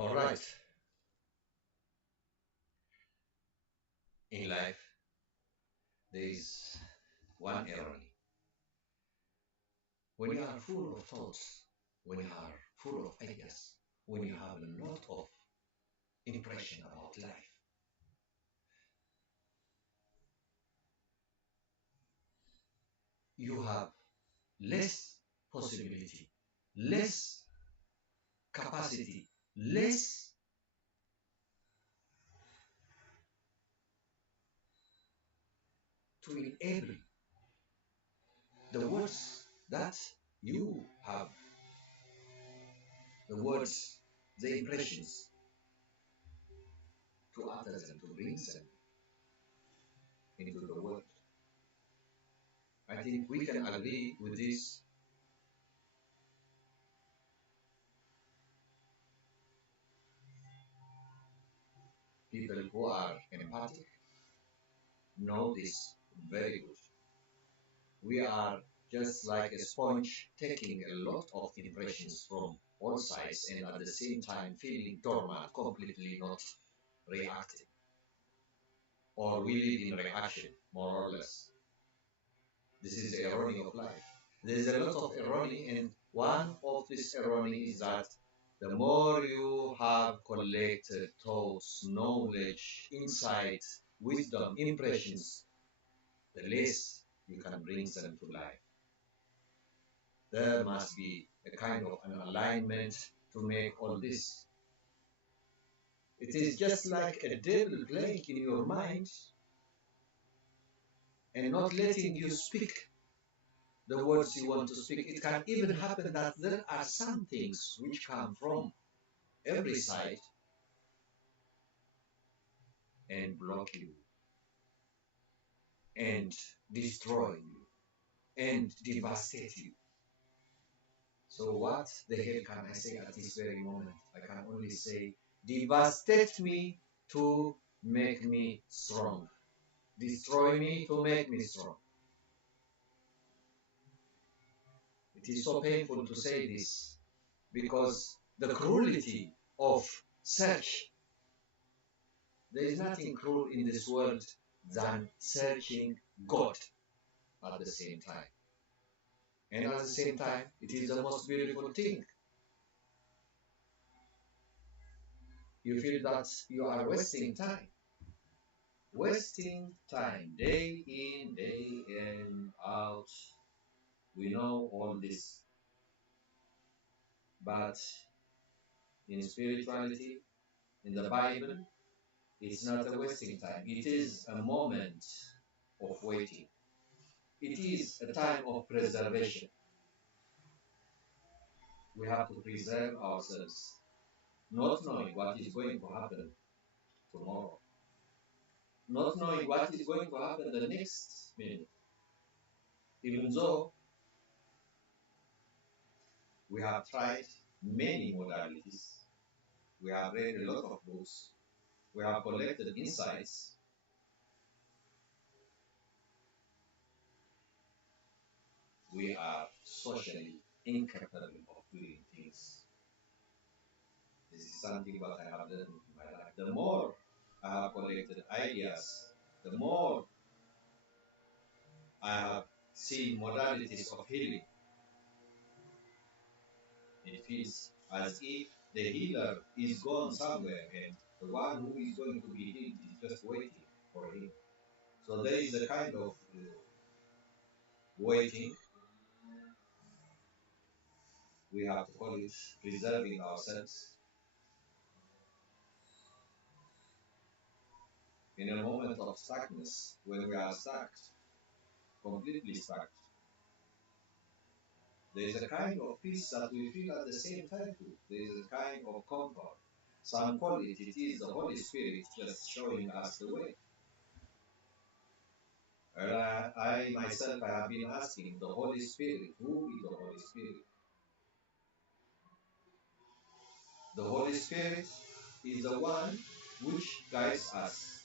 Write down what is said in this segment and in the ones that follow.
All right. In life, there is one irony. When you are full of thoughts, when you are full of ideas, when you have a lot of impression about life, you have less possibility, less capacity, less to enable the words that you have, the words, the impressions to others and to bring them into the world. I think we can agree with this. People who are empathic know this very good. We are just like a sponge taking a lot of impressions from all sides and at the same time feeling dormant, completely not reacting. Or we live in reaction, more or less. This is the irony of life. There is a lot of irony, and one of this irony is that the more you have collected thoughts, knowledge, insights, wisdom, impressions, the less you can bring them to life. There must be a kind of an alignment to make all this. It is just like a devil playing in your mind and not letting you speak the words you want to speak. It can even happen that there are some things which come from every side and block you and destroy you and devastate you. So what the hell can I say at this very moment? I can only say, devastate me to make me strong. Destroy me to make me strong. It is so painful to say this because the cruelty of search, there is nothing cruel in this world than searching God at the same time. And at the same time, it is the most beautiful thing. You feel that you are wasting time. Wasting time, day in, day in, out. We know all this. But in spirituality, in the Bible, it's not a wasting time. It is a moment of waiting. It is a time of preservation. We have to preserve ourselves, not knowing what is going to happen tomorrow, not knowing what is going to happen the next minute. Even though we have tried many modalities, we have read a lot of books, we have collected insights, we are socially incapable of doing things. This is something that I have learned in my life. The more I have collected ideas, the more I have seen modalities of healing. It feels as if the healer is gone somewhere and the one who is going to be healed is just waiting for him. So there is a kind of waiting. We have to call it preserving ourselves in a moment of stuckness, when we are stuck, completely stuck. There is a kind of peace that we feel at the same time too. There is a kind of comfort. Some call it, it is the Holy Spirit just showing us the way. And I myself, I have been asking the Holy Spirit, who is the Holy Spirit? The Holy Spirit is the one which guides us,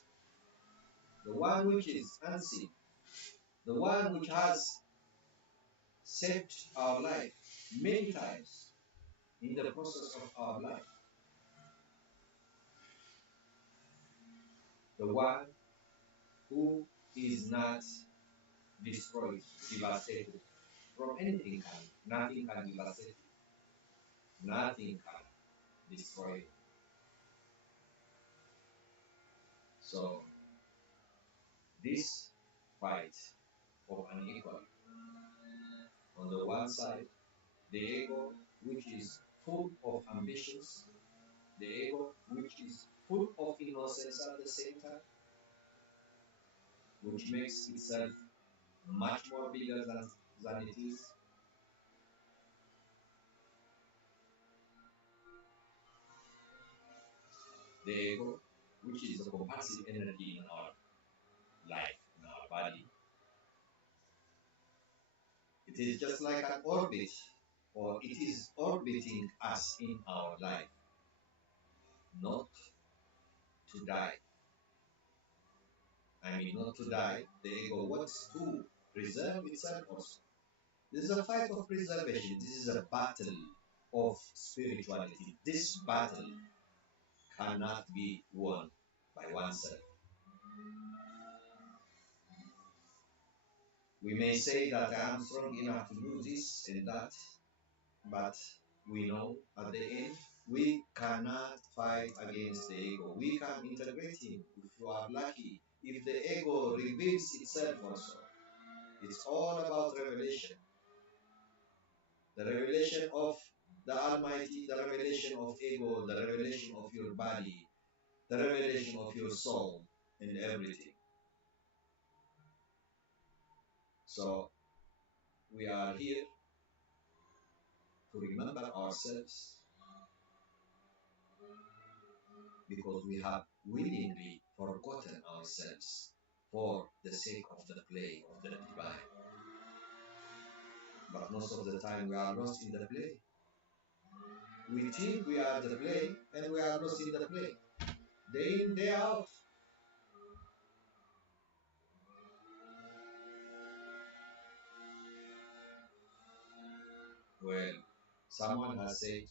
the one which is unseen, the one which has saved our life many times in the process of our life. the one who is not destroyed, devastated from anything can. Nothing can devastate it. Nothing can destroy it. So this fight of unequal, on the one side, the ego, which is full of ambitions, the ego, which is full of innocence at the same time, which makes itself much more bigger than it is, the ego, which is the compulsive energy in our life, in our body. It is just like an orbit, or it is orbiting us in our life, not to die. I mean, not to die. The ego wants to preserve itself also. This is a fight of preservation. This is a battle of spirituality. This battle cannot be won by oneself. We may say that I am strong enough to do this and that, but we know at the end we cannot fight against the ego. We can integrate him if you are lucky. If the ego reveals itself also, it's all about revelation. The revelation of the Almighty, the revelation of ego, the revelation of your body, the revelation of your soul, and everything. So we are here to remember ourselves because we have willingly forgotten ourselves for the sake of the play of the divine. But most of the time we are lost in the play. We think we are the play and we are lost in the play. Day in, day out. Well, someone has said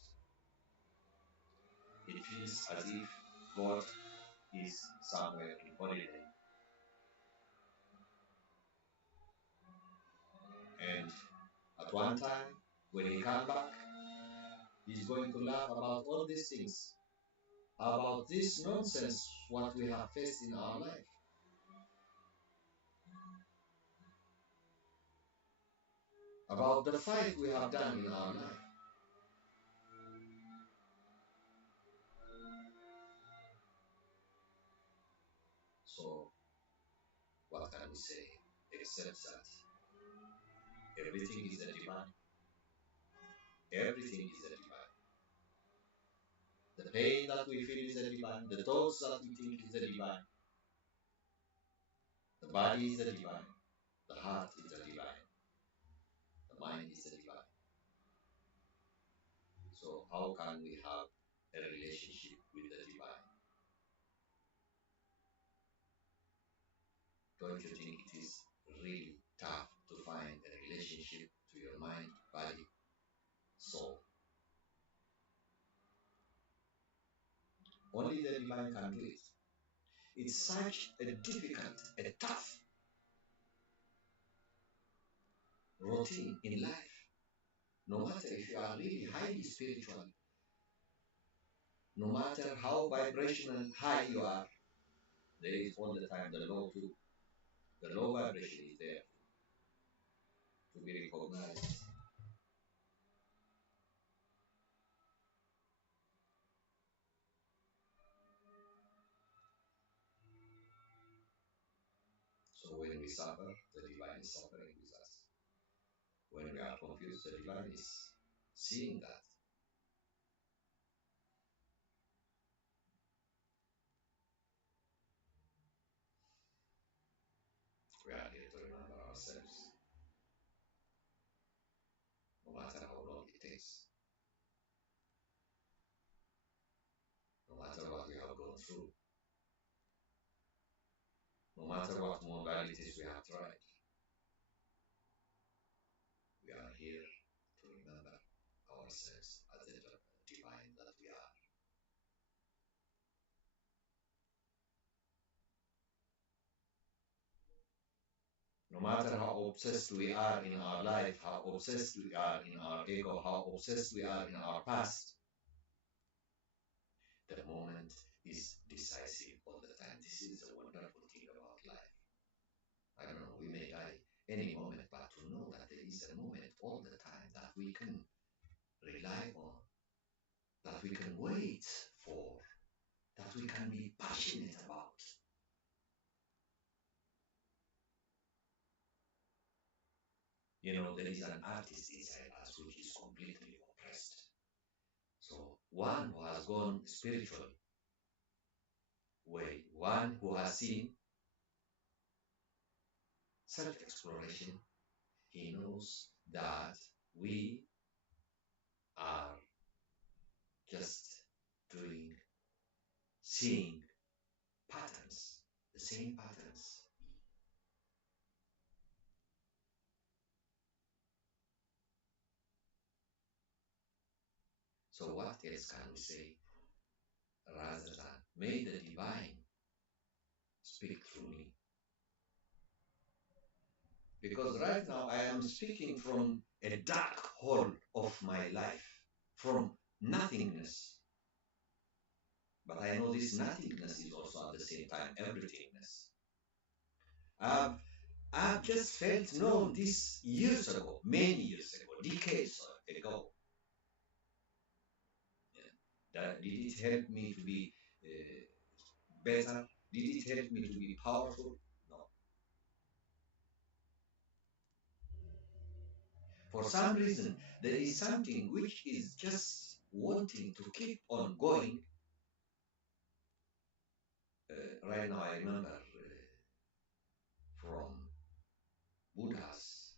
it feels as if God is somewhere in holiday. And at one time, when he comes back, he's going to laugh about all these things, about this nonsense, what we have faced in our life, about the fight we have done in our life. So, what can we say except that everything is a divine? Everything is a divine. The pain that we feel is a divine. The thoughts that we think is a divine. The body is a divine. The heart is a divine. The mind is a divine. So how can we have a relationship with the divine? Don't you think it is really tough to find a relationship to your mind, body, soul? Only the divine can do it. It's such a difficult, a tough routine in life. No matter if you are really highly spiritual, no matter how vibrational high you are, there is all the time the low too. The low vibration is there to be recognized. So when we suffer, the divine is suffering with us. When we are confused, the divine is seeing that. We are here to remember ourselves, no matter how long it takes, no matter what we have gone through, no matter what modalities we have tried. We are here to remember ourselves as the divine that we are. matter how obsessed we are in our life, how obsessed we are in our ego, how obsessed we are in our past, the moment is decisive all the time. This is a wonderful thing about life. I don't know, we may die any moment, but to know that there is a moment all the time that we can rely on, that we can wait for, that we can be passionate about. There is an artist inside us which is completely oppressed. So, one who has gone spiritual way, one who has seen self exploration, he knows that we are just doing, seeing patterns, the same patterns. So, what else can we say rather than may the divine speak through me? Because right now I am speaking from a dark hole of my life, from nothingness. But I know this nothingness is also at the same time everythingness. I've, I've just felt known this years ago, many years ago, decades ago. Did it help me to be better? Did it help me to be powerful? No. For some reason, there is something which is just wanting to keep on going. Right now, I remember from Buddha's,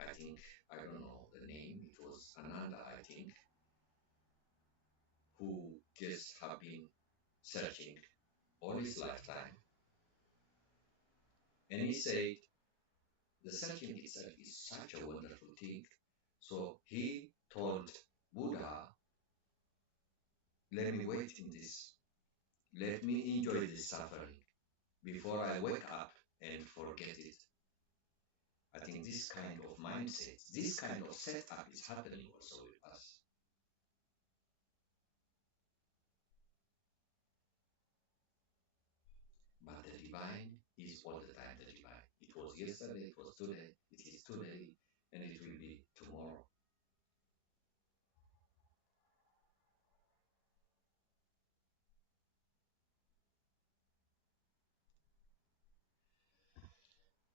I think, I don't know the name, it was Ananda, I think, who just have been searching all his lifetime. And he said, the searching itself is such a wonderful thing. So he told Buddha, let me wait in this. Let me enjoy this suffering before I wake up and forget it. I think this kind of mindset, this kind of setup is happening also with us. But the divine is all the time the divine. It was yesterday, it was today, it is today, and it will be tomorrow.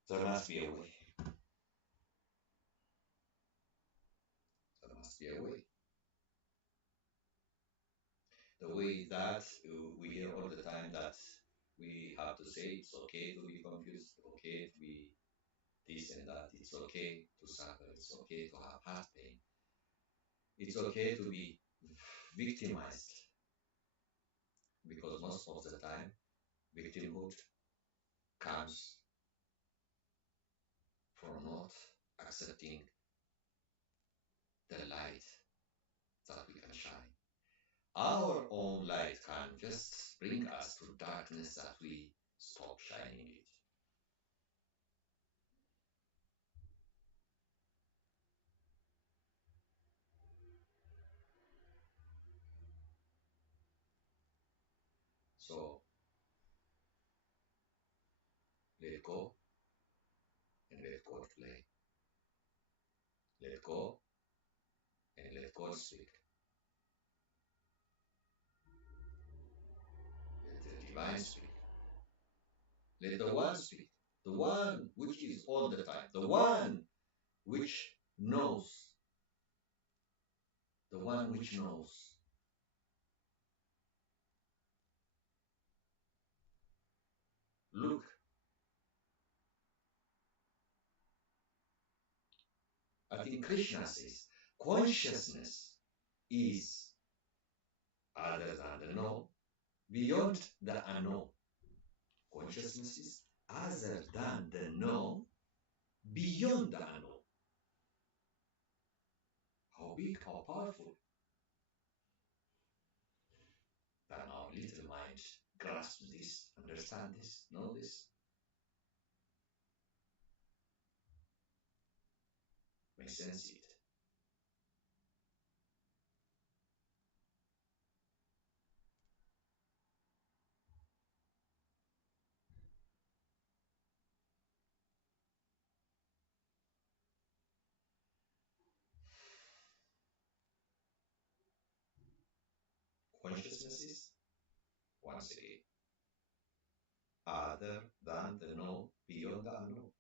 There must be a way. There must be a way. The way that we hear all the time that we have to say it's okay to be confused, okay to be this and that, it's okay to suffer, it's okay to have heart pain, it's okay to be victimized, because most of the time victimhood comes from not accepting the light that we can shine. Our own light can just bring us to darkness that we stop shining it. So let go and let God play. Let go and let God speak. Let the divine speak. Let the one speak. The one which is all the time. The one which knows. The one which knows. Look, I think Krishna says consciousness is other than the know, beyond the unknown. Consciousness is other than the know, beyond the unknown. How big, how powerful that our little mind grasps this, understand this, know this. make sense it. Consciousnesses, once again, other than the know, beyond the unknown.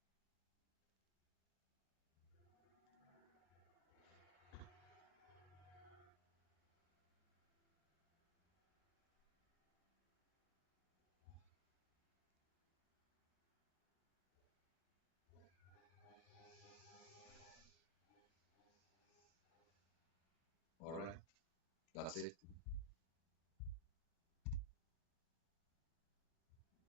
All right, that's it.